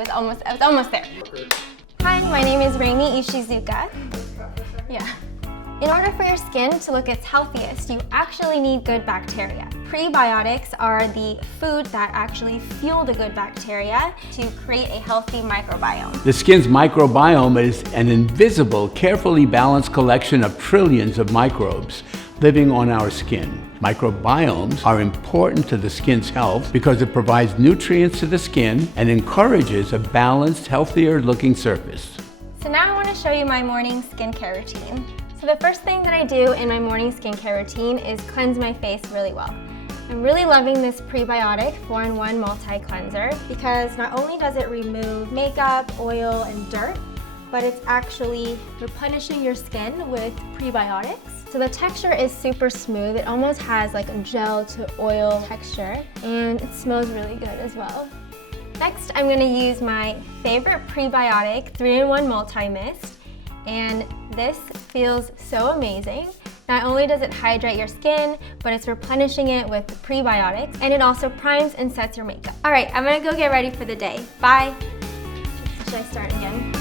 was almost there. Hi, my name is Reimi Ishizuka. Yeah. In order for your skin to look its healthiest, you actually need good bacteria. Prebiotics are the food that actually fuel the good bacteria to create a healthy microbiome. The skin's microbiome is an invisible, carefully balanced collection of trillions of microbes living on our skin. Microbiomes are important to the skin's health because it provides nutrients to the skin and encourages a balanced, healthier looking surface. So now I want to show you my morning skincare routine. So the first thing that I do in my morning skincare routine is cleanse my face really well. I'm really loving this prebiotic 4-in-1 multi-cleanser because not only does it remove makeup, oil, and dirt, but it's actually replenishing your skin with prebiotics. So the texture is super smooth. It almost has like a gel to oil texture, and it smells really good as well. Next, I'm gonna use my favorite prebiotic 3-in-1 multi-mist, and this feels so amazing. Not only does it hydrate your skin, but it's replenishing it with prebiotics, and it also primes and sets your makeup. All right, I'm gonna go get ready for the day. Bye. Should I start again?